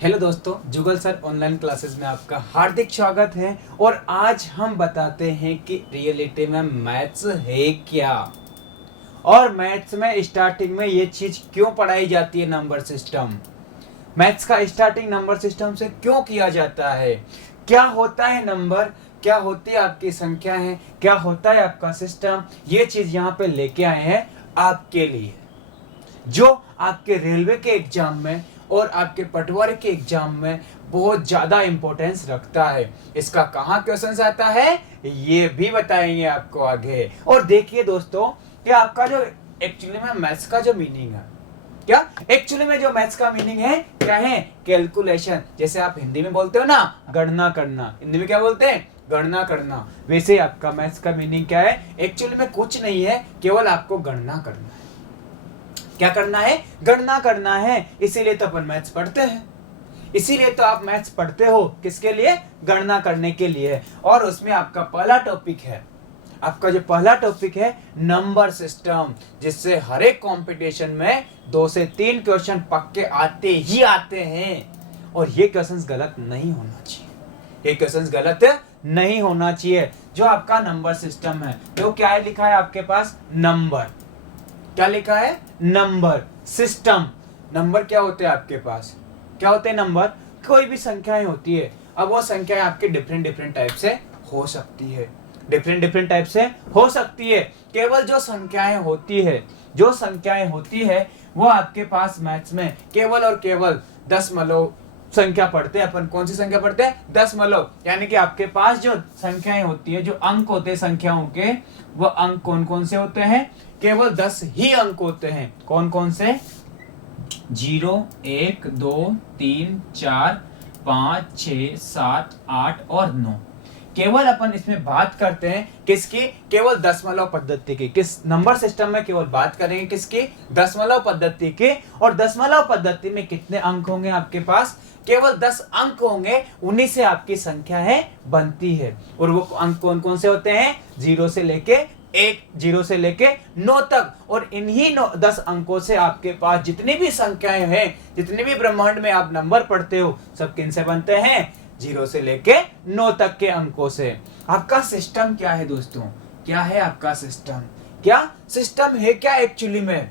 Hello दोस्तों, जुगल sir online classes में आपका हार्दिक स्वागत है। और आज हम बताते हैं कि रियलिटी में मैथ्स है क्या, और मैथ्स में स्टार्टिंग में ये चीज क्यों पढ़ाई जाती है। नंबर सिस्टम, मैथ्स का स्टार्टिंग नंबर सिस्टम से क्यों किया जाता है, क्या होता है नंबर, क्या होती है आपकी संख्या है, क्या होता है आपका सिस्टम। ये चीज यहाँ पे लेके आए हैं आपके लिए, जो आपके रेलवे के एग्जाम में और आपके पटवारी के एग्जाम में बहुत ज्यादा इंपॉर्टेंस रखता है। इसका कहाँ क्वेश्चन आता है ये भी बताएंगे आपको आगे। और देखिए दोस्तों कि आपका जो एक्चुअली में मैथ्स का जो मीनिंग है, क्या एक्चुअली में जो मैथ्स का मीनिंग है क्या है, कैलकुलेशन। जैसे आप हिंदी में बोलते हो ना गणना करना, हिंदी में क्या बोलते हैं, गणना करना। वैसे आपका मैथ्स का मीनिंग क्या है, एक्चुअली में कुछ नहीं है, केवल आपको गणना करना है। क्या करना है, गणना करना है। इसीलिए तो अपन मैथ्स पढ़ते हैं, इसीलिए तो आप मैथ्स पढ़ते हो, किसके लिए, गणना करने के लिए। और उसमें आपका पहला टॉपिक है, आपका जो पहला टॉपिक है नंबर सिस्टम, जिससे हर एक कंपटीशन में 2 से 3 क्वेश्चन पक्के आते ही आते हैं। और ये क्वेश्चंस गलत नहीं होना चाहिए, ये क्वेश्चंस गलत नहीं होना चाहिए। जो आपका नंबर सिस्टम है, तो क्या है लिखा है आपके पास, नंबर। क्या लिखा है, नंबर सिस्टम। नंबर क्या होते हैं आपके पास, क्या होते हैं नंबर, कोई भी संख्याएं होती है। अब वो संख्याएं आपके डिफरेंट टाइप से हो सकती है, डिफरेंट टाइप से हो सकती है। केवल जो संख्याएं होती है, जो संख्याएं होती है वो आपके पास मैथ्स में केवल और केवल दशमलव संख्या पढ़ते हैं। अपन कौन सी संख्या पढ़ते हैं, दशमलव। यानी कि आपके पास जो संख्याएं होती है, जो अंक होते हैं संख्याओं के, वो अंक कौन कौन से होते हैं, केवल 10 ही अंक होते हैं। कौन कौन से, 0 1 2 3 4 5 6 7 8 और 9। केवल अपन इसमें बात करते हैं किसकी, केवल दशमलव पद्धति की। किस नंबर सिस्टम में केवल बात करेंगे किसकी, दशमलव पद्धति की। और दशमलव पद्धति में कितने अंक होंगे आपके पास, केवल 10 अंक होंगे, उन्हीं से आपकी संख्या है बनती है। और वो अंक कौन कौन से होते हैं, 0 से लेके 9 तक। और इन्हीं 10 अंकों से आपके पास जितनी भी संख्याएं हैं, जितने भी ब्रह्मांड में आप नंबर पढ़ते हो, सब किन से बनते हैं, 0 से लेके 9 तक के अंकों से। आपका सिस्टम क्या है दोस्तों, क्या है आपका सिस्टम, क्या सिस्टम है क्या, एक्चुअली में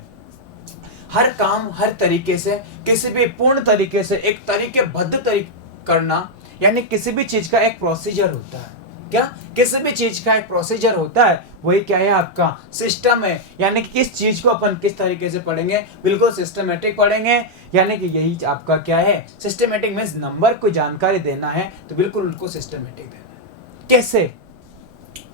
हर काम हर तरीके से, किसी भी पूर्ण तरीके से, एक तरीकेबद्ध तरीके करना, यानी किसी भी चीज का एक प्रोसीजर होता है। क्या, किसी भी चीज का एक प्रोसीजर होता है, वही क्या है आपका सिस्टम है। यानी कि किस चीज को अपन किस तरीके से पढ़ेंगे, बिल्कुल सिस्टमेटिक पढ़ेंगे। यानी कि यही आपका क्या है, सिस्टमेटिक मींस नंबर को जानकारी देना है तो बिल्कुल उनको सिस्टमेटिक देना है। कैसे,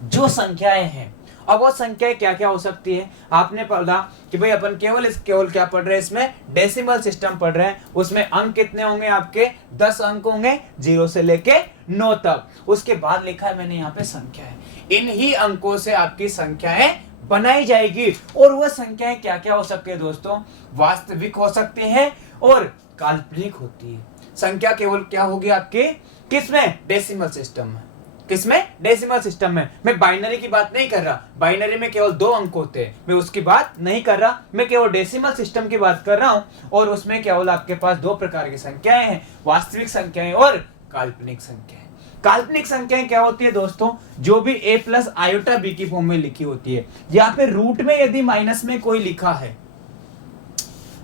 जो संख्याएं हैं, अब वो संख्याएं क्या क्या हो सकती है, आपने पढ़ा कि भाई अपन केवल क्या पढ़ रहे हैं, इसमें डेसिमल सिस्टम पढ़ रहे हैं। उसमें अंक कितने होंगे आपके, 10 अंक होंगे, 0 से लेके 9 तक। उसके बाद लिखा है मैंने यहाँ पे संख्याएं, इन ही अंकों से आपकी संख्याएं बनाई जाएगी। और वह संख्याएं क्या क्या हो सकती है दोस्तों, वास्तविक हो सकती है और काल्पनिक होती है। संख्या केवल क्या होगी आपकी, किसमें, डेसिमल सिस्टम में। किसमें, डेसिमल सिस्टम में। मैं बाइनरी की बात नहीं कर रहा, बाइनरी में केवल 2 अंक होते हैं, मैं उसकी बात नहीं कर रहा, मैं केवल डेसिमल सिस्टम की बात कर रहा हूं। और उसमें केवल आपके पास 2 प्रकार की संख्याएं हैं, वास्तविक संख्याएं और काल्पनिक संख्याएं। काल्पनिक संख्याएं क्या होती है दोस्तों, जो भी a प्लस आयोटा b की फॉर्म में लिखी होती है। यहाँ पे रूट में यदि माइनस में कोई लिखा है,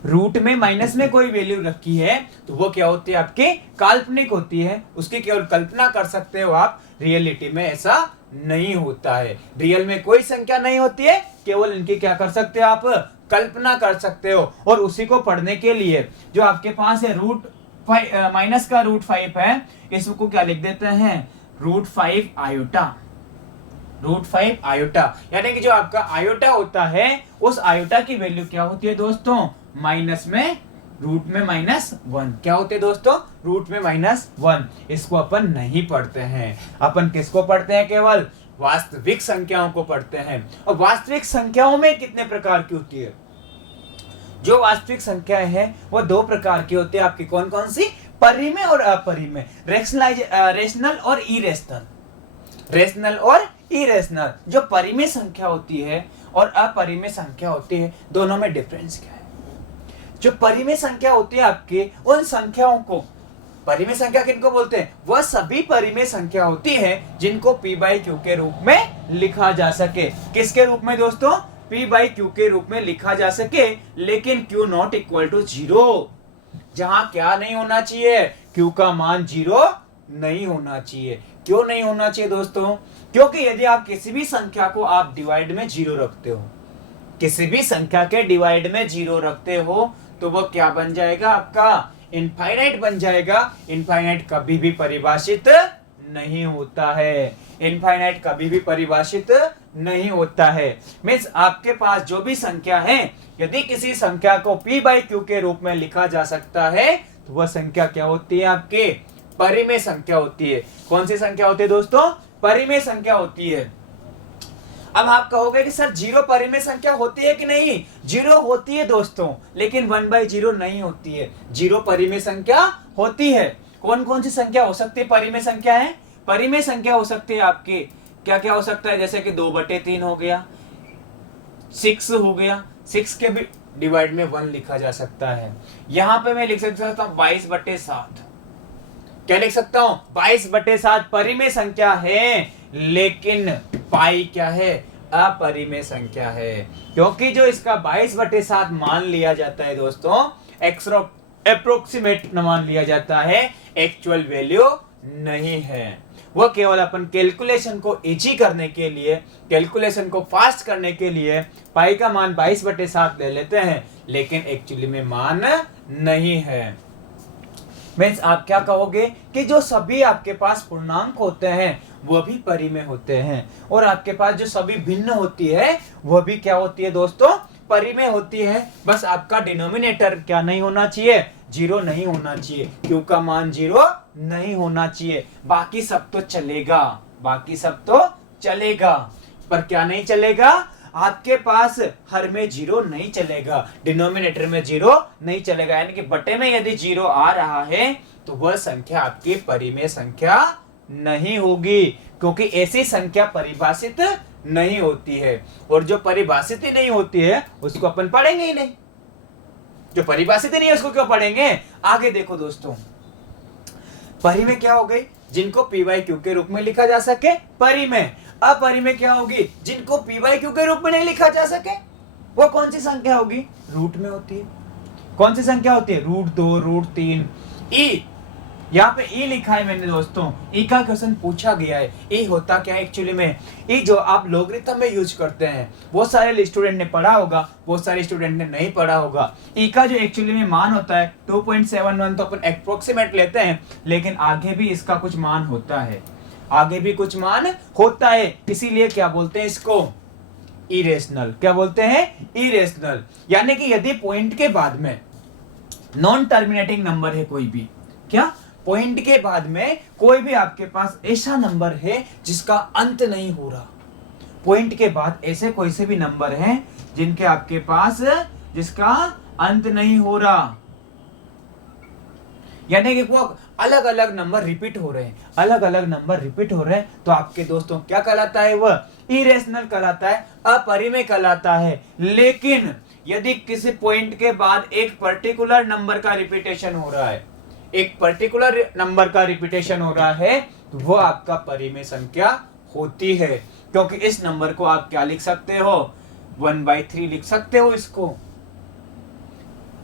रूट में माइनस में कोई वैल्यू रखी है, तो वो क्या होती है आपकी, काल्पनिक होती है। उसकी केवल कल्पना कर सकते हो आप, रियलिटी में ऐसा नहीं होता है। रियल में कोई संख्या नहीं होती है, केवल इनकी क्या कर सकते हो आप, कल्पना कर सकते हो। और उसी को पढ़ने के लिए जो आपके पास है माइनस का √5 है, इसको क्या लिख देते हैं, √5 आयोटा, √5 आयोटा। यानी कि जो आपका आयोटा होता है, उस आयोटा की वैल्यू क्या होती है दोस्तों, माइनस में रूट में -1। क्या होते हैं दोस्तों, रूट में -1। इसको अपन नहीं पढ़ते हैं, अपन किसको पढ़ते हैं, केवल वास्तविक संख्याओं को पढ़ते हैं। और वास्तविक संख्याओं में कितने प्रकार की होती है, जो वास्तविक संख्याएं हैं वो 2 प्रकार की होती है आपकी। कौन कौन सी, परिमेय और अपरिमेय, रेशनल और इरेशनल। रेशनल और इरेशनल, जो परिमेय संख्या होती है और अपरिमेय संख्या होती है, दोनों में डिफरेंस क्या है। जो परिमेय संख्या होती है आपकी, उन संख्याओं को परिमेय संख्या किनको बोलते हैं? वह सभी परिमेय संख्या होती है जिनको p बाई क्यू के रूप में लिखा जा सके। किसके रूप में दोस्तों? p बाई क्यू के रूप में लिखा जा सके, लेकिन q नॉट इक्वल टू 0। जहां क्या नहीं होना चाहिए? q का मान 0 नहीं होना चाहिए। क्यों नहीं होना चाहिए दोस्तों? क्योंकि यदि आप किसी भी संख्या को आप डिवाइड में 0 रखते हो, किसी भी संख्या के डिवाइड में 0 रखते हो, तो वो क्या बन जाएगा? आपका इनफाइनाइट बन जाएगा। इनफाइनाइट कभी भी परिभाषित नहीं होता है। इनफाइनाइट कभी भी परिभाषित नहीं होता है। मीन्स आपके पास जो भी संख्या है, यदि किसी संख्या को p बाई क्यू के रूप में लिखा जा सकता है, तो वह संख्या क्या होती है? आपके परिमेय संख्या होती है। कौन सी संख्या होती है दोस्तों? परिमेय संख्या होती है। अब आप कहोगे कि सर 0 परिमेय संख्या होती है कि नहीं? 0 होती है दोस्तों, लेकिन 1/0 नहीं होती है। 0 परिमेय संख्या होती है। कौन कौन सी संख्या हो सकती है परिमेय संख्या है? परिमेय संख्या हो सकती है आपकी क्या क्या हो सकता है? जैसे कि 2/3 हो गया, 6 हो गया। 6 के भी डिवाइड में 1 लिखा जा सकता है। यहां पे मैं लिख सकता हूं 22/7। क्या लिख सकता हूं? 22/7 परिमेय संख्या है, लेकिन पाई क्या है? अपरिमेय संख्या है। क्योंकि जो इसका 22/7 मान लिया जाता है दोस्तों, अप्रोक्सीमेट मान लिया जाता है, एक्चुअल वैल्यू नहीं है। वो केवल अपन कैलकुलेशन को इजी करने के लिए, कैलकुलेशन को फास्ट करने के लिए पाई का मान 22/7 ले लेते हैं, लेकिन एक्चुअली में मान नहीं है। मीन्स आप क्या कहोगे कि जो सभी आपके पास पूर्णांक होते हैं वह भी परिमेय होते हैं, और आपके पास जो सभी भिन्न होती है वह भी क्या होती है दोस्तों? परिमेय होती है। बस आपका डिनोमिनेटर क्या नहीं होना चाहिए? 0 नहीं होना चाहिए। q का मान 0 नहीं होना चाहिए। बाकी सब तो चलेगा, बाकी सब तो चलेगा, पर क्या नहीं चलेगा? आपके पास हर में 0 नहीं चलेगा, डिनोमिनेटर में 0 नहीं चलेगा। यानी कि बटे में यदि 0 आ रहा है तो वह संख्या आपकी परिमेय संख्या नहीं होगी, क्योंकि ऐसी संख्या परिभाषित नहीं होती है। और जो परिभाषित ही नहीं होती है उसको अपन पढ़ेंगे ही नहीं। जो परिभाषित ही नहीं है उसको क्यों पढ़ेंगे? आगे देखो दोस्तों, परिमेय क्या हो गई? जिनको p बाई क्यू के रूप में लिखा जा सके, परिमेय। अपरिमेय क्या होगी? जिनको p बाई क्यू के रूप में नहीं लिखा जा सके। वो कौन सी संख्या होगी? रूट में होती है। कौन सी संख्या होती है? √2, √3। ई, यहाँ पे ई लिखा है मैंने दोस्तों, ई का क्वेश्चन पूछा गया है। ई होता क्या है एक्चुअली में? ई जो आप लॉगरिथम में यूज करते हैं, बहुत सारे स्टूडेंट ने पढ़ा होगा, बहुत सारे स्टूडेंट ने नहीं पढ़ा होगा। ई का जो एक्चुअली में मान होता है 2.71 तो अपन अप्रोक्सीमेट लेते हैं, लेकिन आगे भी इसका कुछ मान होता है, आगे भी कुछ मान होता है। इसीलिए क्या बोलते हैं इसको? इरेशनल। क्या बोलते हैं? इरेशनल। यानी कि यदि पॉइंट के बाद में नॉन टर्मिनेटिंग नंबर है कोई भी, क्या पॉइंट के बाद में कोई भी आपके पास ऐसा नंबर है जिसका अंत नहीं हो रहा, पॉइंट के बाद ऐसे कोई से भी नंबर हैं जिनके आपके पास जिसका अंत नहीं हो रहा, यानी कि वो अलग अलग नंबर रिपीट हो रहे हैं, अलग अलग नंबर रिपीट हो रहे हैं, तो आपके दोस्तों क्या कहलाता है? वह इरेशनल कहलाता है, अपरिमेय कहलाता है। लेकिन यदि किसी पॉइंट के बाद एक पर्टिकुलर नंबर का रिपीटेशन हो रहा है, एक पर्टिकुलर नंबर का रिपीटेशन हो रहा है, तो वो आपका परिमेय संख्या होती है। क्योंकि इस नंबर को आप क्या लिख सकते हो? 1/3 लिख सकते हो इसको।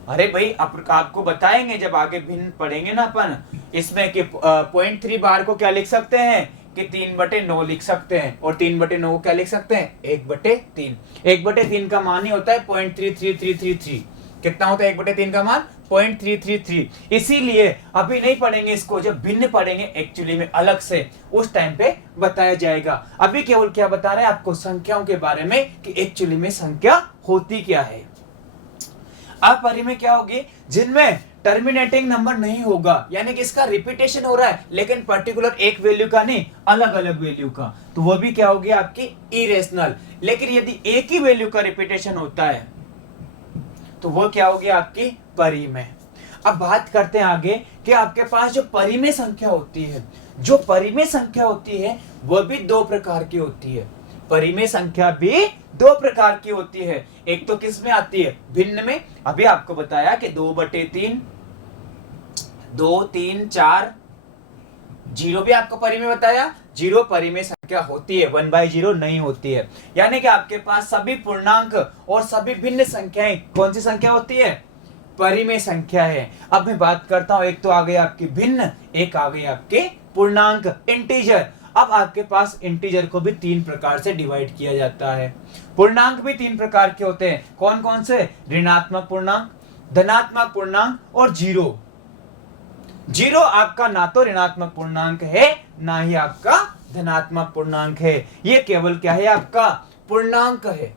अरे भाई आपको बताएंगे जब आगे भिन्न पढ़ेंगे ना अपन इसमें कि 0.3 बार को क्या लिख सकते हैं कि 3/9 लिख सकते हैं, और 3/9 को क्या लिख सकते हैं? 1/3। 1/3 का मान ही होता है 0.33333। कितना होता है 1/3 का मान? 0.333। इसीलिए अभी नहीं पढ़ेंगे इसको, जब भिन्न पढ़ेंगे एक्चुअली में अलग से, उस टाइम पे बताया जाएगा। अभी केवल क्या बता रहे हैं आपको? संख्याओं के बारे में कि एक्चुअली में संख्या होती क्या है। अपरिमेय क्या होगी? जिनमें टर्मिनेटिंग नंबर नहीं होगा, यानी कि इसका रिपीटेशन हो रहा है लेकिन पर्टिकुलर एक वैल्यू का नहीं, अलग अलग वैल्यू का, तो वो भी क्या होगी? आपकी इरेशनल। लेकिन यदि एक ही वैल्यू का रिपीटेशन होता है तो वो क्या होगी? आपकी परिमेय। अब बात करते हैं आगे कि आपके पास जो परिमेय संख्या होती है, जो परिमेय संख्या होती है वह भी 2 प्रकार की होती है। परिमेय संख्या भी 2 प्रकार की होती है। एक तो किस में आती है? भिन्न में। अभी आपको बताया कि 2/3 2 3 4, जीरो भी आपको परिमेय बताया, जीरो परिमेय संख्या होती है, 1/0 नहीं होती है। यानी कि आपके पास सभी पूर्णांक और सभी भिन्न संख्याएं कौन सी संख्या होती है? परिमेय संख्या है। अब मैं बात करता हूं, एक तो आ गई आपकी भिन्न, एक आ गई आपके पूर्णांक इंटीजर। अब आपके पास इंटीजर को भी 3 प्रकार से डिवाइड किया जाता है। पूर्णांक भी 3 प्रकार के होते हैं। कौन कौन से? ऋणात्मक पूर्णांक, धनात्मक पूर्णांक और जीरो। जीरो आपका ना तो ऋणात्मक पूर्णांक है ना ही आपका धनात्मक पूर्णांक है, ये केवल क्या है? आपका पूर्णांक है।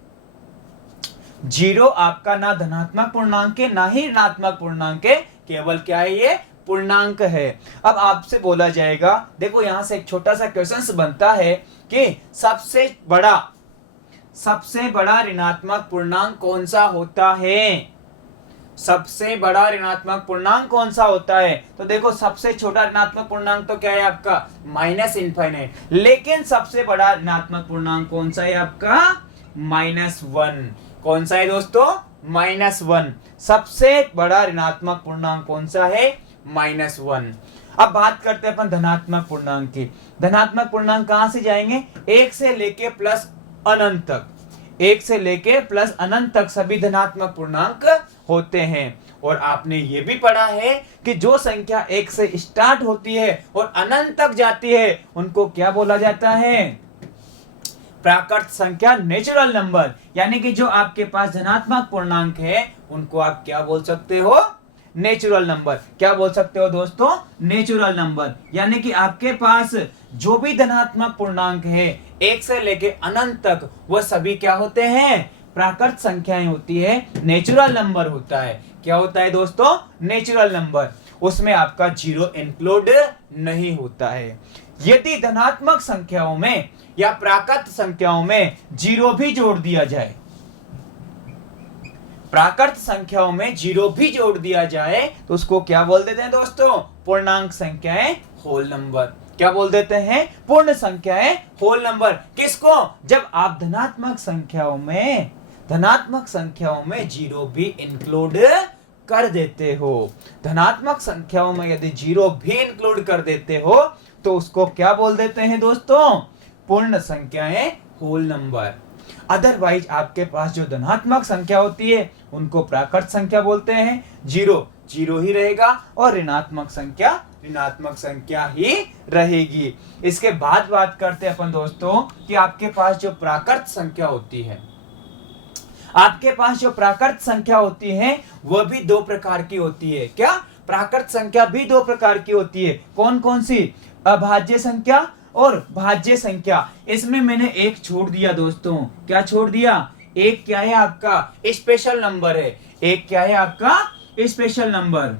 जीरो आपका ना धनात्मक पूर्णांक है ना ही ऋणात्मक पूर्णांक है, केवल क्या है? ये पूर्णांक है। अब आपसे बोला जाएगा, देखो यहां से एक छोटा सा क्वेश्चन बनता है कि सबसे बड़ा ऋणात्मक पूर्णांक कौन सा होता है? सबसे बड़ा ऋणात्मक पूर्णांक कौन सा होता है? तो देखो सबसे छोटा ऋणात्मक पूर्णांक तो क्या है आपका? -∞। लेकिन सबसे बड़ा ऋणात्मक पूर्णांक कौन सा है आपका? -1। कौन सा है दोस्तों? -1। सबसे बड़ा ऋणात्मक पूर्णांक कौन सा है? -1। अब बात करते हैं अपन धनात्मक पूर्णांक की। धनात्मक पूर्णांक कहां से जाएंगे? 1 से लेके प्लस अनंत तक। 1 से लेके प्लस अनंत तक सभी धनात्मक पूर्णांक होते हैं। और आपने ये भी पढ़ा है कि जो संख्या 1 से स्टार्ट होती है और अनंत तक जाती है उनको क्या बोला जाता है? प्राकृत संख्या, नेचुरल नंबर। यानी कि जो आपके पास धनात्मक पूर्णांक है उनको आप क्या बोल सकते हो? Natural number. क्या बोल सकते हो दोस्तों? Natural number. यानी कि आपके पास जो भी धनात्मक पूर्णांक है 1 से लेके अनंत तक, वह सभी क्या होते हैं? प्राकृत संख्याएं होती है, नेचुरल नंबर होता है। क्या होता है दोस्तों? Natural number. उसमें आपका जीरो इंक्लूड नहीं होता है। यदि धनात्मक संख्याओं में या प्राकृत संख्याओं में जीरो भी जोड़ दिया जाए, प्राकृत संख्याओं में जीरो भी जोड़ दिया जाए तो उसको क्या बोल देते हैं दोस्तों? पूर्णांक संख्याएं, होल नंबर। क्या बोल देते हैं? पूर्ण संख्याएं, होल नंबर। किसको? जब आप धनात्मक संख्याओं में जीरो भी इंक्लूड कर देते हो। धनात्मक संख्याओं में यदि जीरो भी इंक्लूड कर देते हो तो उसको क्या बोल देते हैं दोस्तों? पूर्ण संख्याएं, होल नंबर। अदरवाइज आपके पास जो धनात्मक संख्या होती है उनको प्राकृत संख्या बोलते हैं। जीरो जीरो ही रहेगा और ऋणात्मक संख्या ही रहेगी। इसके बाद बात करते हैं अपन दोस्तों कि आपके पास जो प्राकृत संख्या होती है, वह भी 2 प्रकार की होती है। क्या? प्राकृत संख्या भी 2 प्रकार की होती है। कौन कौन सी? अभाज्य संख्या और भाज्य संख्या। इसमें मैंने एक छोड़ दिया दोस्तों। क्या छोड़ दिया? एक क्या है आपका? स्पेशल नंबर है। एक क्या है आपका? Special number.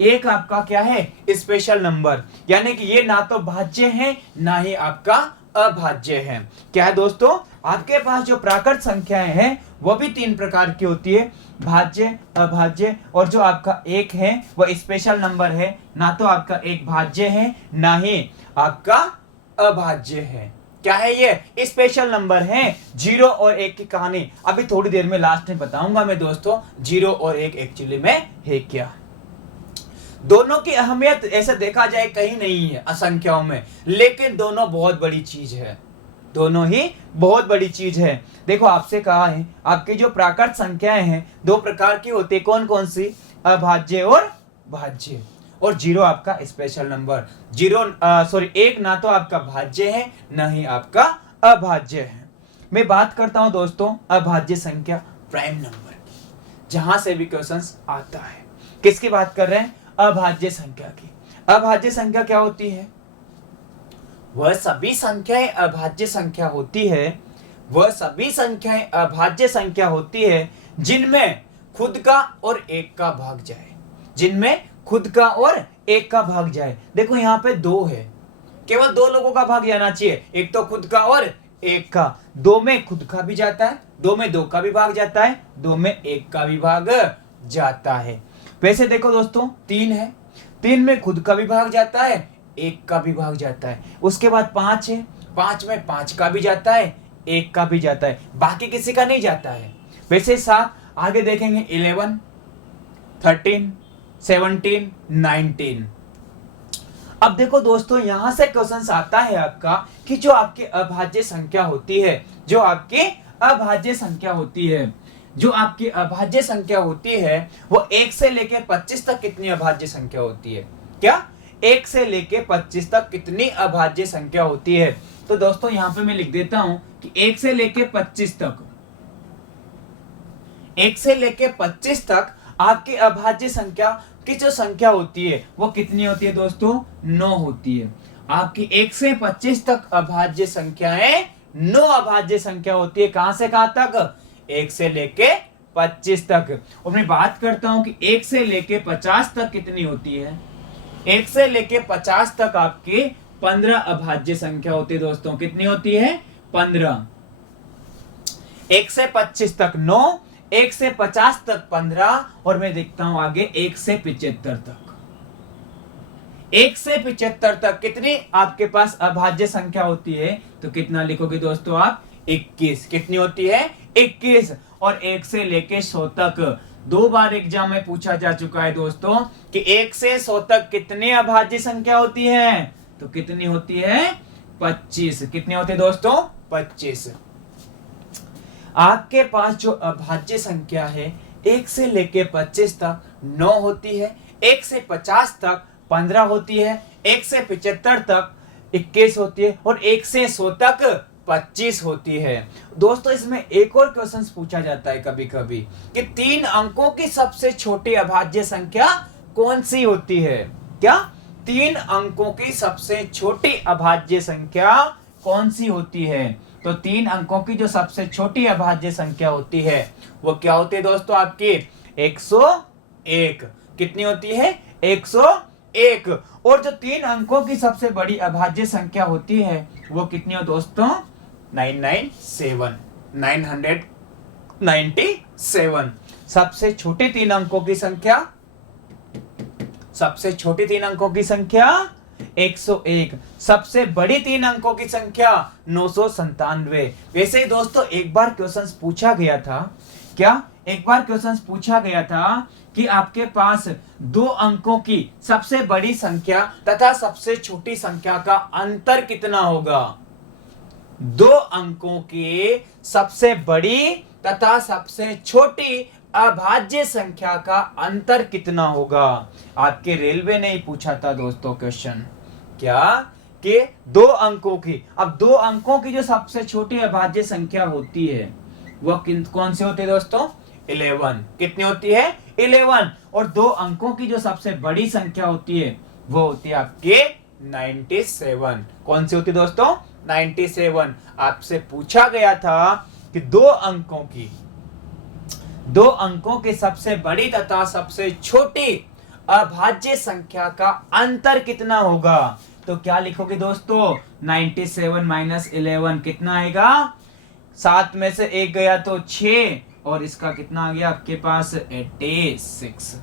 एक आपका क्या है? Special number. यानी कि ये ना तो भाज्य है ना ही आपका अभाज्य है। क्या है दोस्तों? आपके पास जो प्राकृत संख्याएं हैं वो भी 3 प्रकार की होती है, भाज्य, अभाज्य, और जो आपका एक है वह स्पेशल नंबर है। ना तो आपका एक भाज्य है ना ही आपका अभाज्य है। क्या है ये? स्पेशल नंबर है। 0 और 1 की कहानी अभी थोड़ी देर में लास्ट में बताऊंगा मैं दोस्तों। 0 और 1 एक्चुअली में है क्या। दोनों की अहमियत ऐसे देखा जाए कहीं नहीं है असंख्याओं में, लेकिन दोनों बहुत बड़ी चीज है। दोनों ही बहुत बड़ी चीज है। देखो आपसे कहा है आपकी जो प्राकृत संख्याएं हैं 2 प्रकार की होती है। कौन कौन सी? अभाज्य और भाज्य। और 0 आपका स्पेशल नंबर। 1 ना तो आपका भाज्य है ना ही आपका अभाज्य है। मैं बात करता हूं दोस्तों अभाज्य संख्या, प्राइम नंबर की, जहां से भी क्वेश्चंस आता है। किसकी बात कर रहे हैं? अभाज्य संख्या की। अभाज्य संख्या क्या होती है? वह सभी संख्याएं अभाज्य संख्या होती है, जिनमें खुद का और एक का भाग जाए। देखो यहाँ पे 2 है, केवल 2 लोगों का भाग जाना चाहिए, एक तो खुद का और एक का। 2 में खुद का भी जाता है, 2 में 2 का भी भाग जाता है, 2 में 1 का भी भाग जाता है। वैसे देखो दोस्तों 3 है, 3 में खुद का भी भाग जाता है, 1 का भी भाग जाता है। उसके बाद 5 है, 5 में 5 का भी जाता है, 1 का भी जाता है, बाकी किसी का नहीं जाता है। वैसे 7, आगे देखेंगे 11, 13, 17, 19। अब देखो दोस्तों, यहां से क्वेश्चन आता है आपका कि जो आपकी अभाज्य संख्या होती है, जो आपकी अभाज्य संख्या होती है, जो आपकी अभाज्य संख्या होती है, वो 1 से लेके 25 तक कितनी अभाज्य संख्या होती है? क्या 1 से लेके 25 तक कितनी अभाज्य संख्या होती है? तो दोस्तों यहां पे मैं लिख देता हूं कि 1 से लेके 25 तक, 1 से लेके 25 तक आपकी अभाज्य संख्या की जो संख्या होती है वो कितनी होती है दोस्तों? 9 होती है। आपकी 1 से 25 तक अभाज्य संख्याएं 9 अभाज्य संख्या होती है। कहां से कहां तक? 1 से लेके 25 तक। और मैं बात करता हूं कि 1 से लेके 50 तक कितनी होती है? 1 से लेके 50 तक आपकी 15 अभाज्य संख्या होती है दोस्तों। कितनी होती है? 15। 1 से 25 तक 9, 1 से 50 तक 15, और मैं देखता हूं आगे 1 से 75 तक। 1 से 75 तक कितनी आपके पास अभाज्य संख्या होती है? तो कितना लिखोगे दोस्तों आप? 21। कितनी होती है? 21। और 1 से लेके 100 तक 2 बार एग्जाम में पूछा जा चुका है दोस्तों कि 1 से 100 तक कितनी अभाज्य संख्या होती है? तो कितनी होती है? 25। कितनी होती है दोस्तों? 25। आपके पास जो अभाज्य संख्या है 1 से लेके 25 तक 9 होती है, 1 से 50 तक 15 होती है, 1 से 75 तक 21 होती है, और 1 से 100 तक 25 होती है। दोस्तों इसमें एक और क्वेश्चन पूछा जाता है कभी कभी कि 3 अंकों की सबसे छोटी अभाज्य संख्या कौन सी होती है? क्या 3 अंकों की सबसे छोटी अभाज्य संख्या कौन सी होती है? तो 3 अंकों की जो सबसे छोटी अभाज्य संख्या होती है वो क्या होती है दोस्तों? आपकी 101। कितनी होती है? 101। और जो 3 अंकों की सबसे बड़ी अभाज्य संख्या होती है वो कितनी हो दोस्तों? 997। 997। सबसे छोटी 3 अंकों की संख्या, सबसे छोटी 3 अंकों की संख्या 101। सबसे बड़ी 3 अंकों की संख्या 997। वैसे ही दोस्तों एक बार क्वेश्चन पूछा गया था, क्या एक बार क्वेश्चन पूछा गया था कि आपके पास 2 अंकों की सबसे बड़ी संख्या तथा सबसे छोटी संख्या का अंतर कितना होगा? 2 अंकों की सबसे बड़ी तथा सबसे छोटी अभाज्य संख्या का अंतर कितना होगा? आपके रेलवे ने ही पूछा था दोस्तों क्वेश्चन। क्या कि 2 अंकों की, अब 2 अंकों की जो सबसे छोटी अभाज्य संख्या होती है वो कौन सी होती है दोस्तों? 11। कितनी होती है? 11। और 2 अंकों की जो सबसे बड़ी संख्या होती है वो होती है आपके 97। कौन सी होती है दोस्तों? 97। आपसे पूछा गया था कि 2 अंकों की सबसे बड़ी तथा सबसे छोटी अभाज्य संख्या का अंतर कितना होगा? तो क्या लिखोगे दोस्तों? 97 माइनस 11 कितना आएगा? 7 में से 1 गया तो 6, और इसका कितना आ गया आपके पास? 86।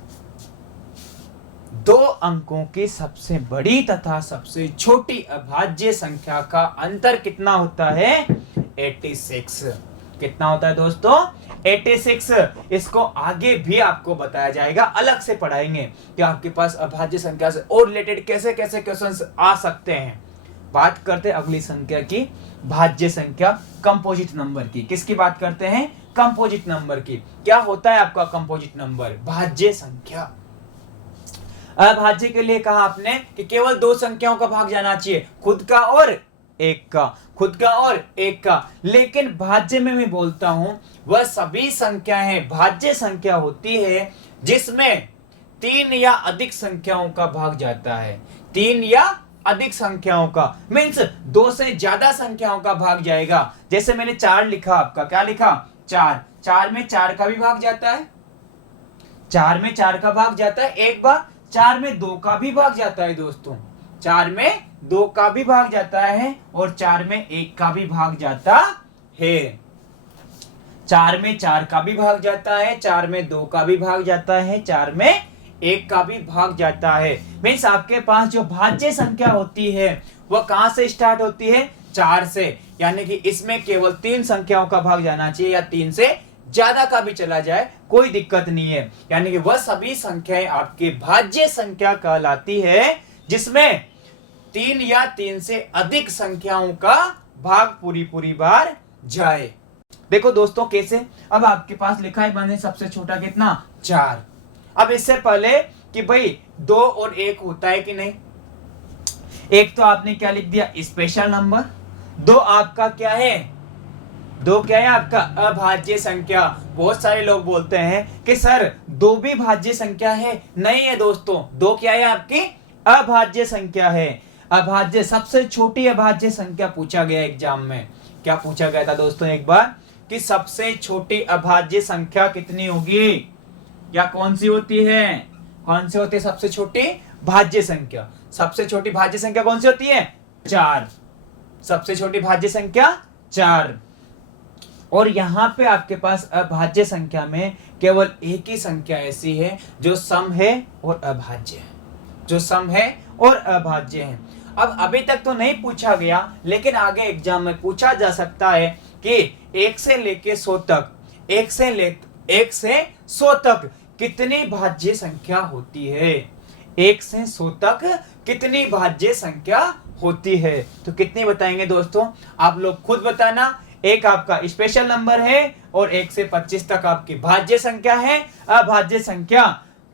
2 अंकों की सबसे बड़ी तथा सबसे छोटी अभाज्य संख्या का अंतर कितना होता है? 86। कितना होता है दोस्तों? 86। इसको आगे भी आपको बताया जाएगा, अलग से पढ़ाएंगे कि आपके पास अभाज्य संख्या से और रिलेटेड कैसे कैसे क्वेश्चंस आ सकते हैं। बात करते हैं अगली संख्या की, भाज्य संख्या कंपोजिट नंबर की। किसकी बात करते हैं? कंपोजिट नंबर की। क्या होता है आपका कंपोजिट नंबर? भाज्य संख्या। अभाज्य के लिए कहा आपने कि केवल 2 संख्याओं का भाग जाना चाहिए, खुद का और 1 का, खुद का और 1 का। लेकिन भाज्य में मैं बोलता हूं वह सभी संख्याएं भाज्य संख्या होती है जिसमें 3 या अधिक संख्याओं का भाग जाता है। 3 या अधिक संख्याओं का मीन्स 2 से ज्यादा संख्याओं का भाग जाएगा। जैसे मैंने 4 लिखा, आपका क्या लिखा? 4। 4 में 4 का भी भाग जाता है, 4 में 4 का भाग जाता है एक बार, 4 में 2 का भी भाग जाता है दोस्तों, 4 में 2 का भी भाग जाता है, और 4 में 1 का भी भाग जाता है। 4 में 4 का भी भाग जाता है, 4 में 2 का भी भाग जाता है, 4 में 1 का भी भाग जाता है। मीन्स आपके पास जो भाज्य संख्या होती है वह कहां से स्टार्ट होती है? 4 से। यानी कि इसमें केवल 3 संख्याओं का भाग जाना चाहिए या 3 से ज्यादा का भी चला जाए कोई दिक्कत नहीं है। यानी कि वह सभी संख्याएं आपके भाज्य संख्या कहलाती है जिसमें 3 या 3 से अधिक संख्याओं का भाग पूरी बार जाए। देखो दोस्तों कैसे, अब आपके पास लिखा है मैंने सबसे छोटा कितना 4। अब इससे पहले कि भाई 2 और 1 होता है कि नहीं, एक तो आपने क्या लिख दिया स्पेशल नंबर, 2 आपका क्या है, 2 क्या है आपका अभाज्य संख्या। बहुत सारे लोग बोलते हैं कि सर 2 भी भाज्य संख्या है, नहीं है दोस्तों, 2 क्या है आपकी अभाज्य संख्या है। अभाज्य सबसे छोटी अभाज्य संख्या पूछा गया एग्जाम में, क्या पूछा गया था दोस्तों एक बार कि सबसे छोटी अभाज्य संख्या कितनी होगी, या कौन सी होती है, कौन सी होती है सबसे छोटी भाज्य संख्या। सबसे छोटी भाज्य संख्या कौन सी होती है 4, सबसे छोटी भाज्य संख्या 4। और यहां पे आपके पास अभाज्य संख्या में केवल एक ही संख्या ऐसी है जो सम है और अभाज्य है, जो सम है और अभाज्य है। अब अभी तक तो नहीं पूछा गया, लेकिन आगे एग्जाम में पूछा जा सकता है कि 1 से लेके 100 तक, 1 से 100 तक कितनी भाज्य संख्या होती है, 1 से 100 तक कितनी भाज्य संख्या होती है। तो कितनी बताएंगे दोस्तों, आप लोग खुद बताना। एक आपका स्पेशल नंबर है और 1 से 25 तक आपकी भाज्य संख्या है। अभाज्य संख्या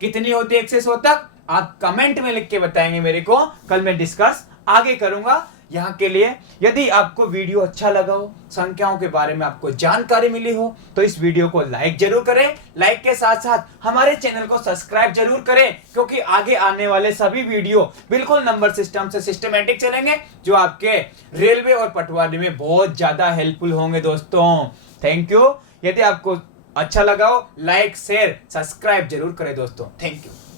कितनी होती है 1 से 100 तक, आप कमेंट में लिख के बताएंगे मेरे को, कल मैं डिस्कस आगे करूंगा। यहाँ के लिए यदि आपको वीडियो अच्छा लगा हो, संख्याओं के बारे में आपको जानकारी मिली हो, तो इस वीडियो को लाइक जरूर करें। लाइक के साथ साथ हमारे चैनल को सब्सक्राइब जरूर करें, क्योंकि आगे आने वाले सभी वीडियो बिल्कुल नंबर सिस्टम से सिस्टमैटिक चलेंगे, जो आपके रेलवे और पटवारी में बहुत ज्यादा हेल्पफुल होंगे दोस्तों। Thank you. यदि आपको अच्छा लगा हो, लाइक शेयर सब्सक्राइब जरूर करें दोस्तों। Thank you.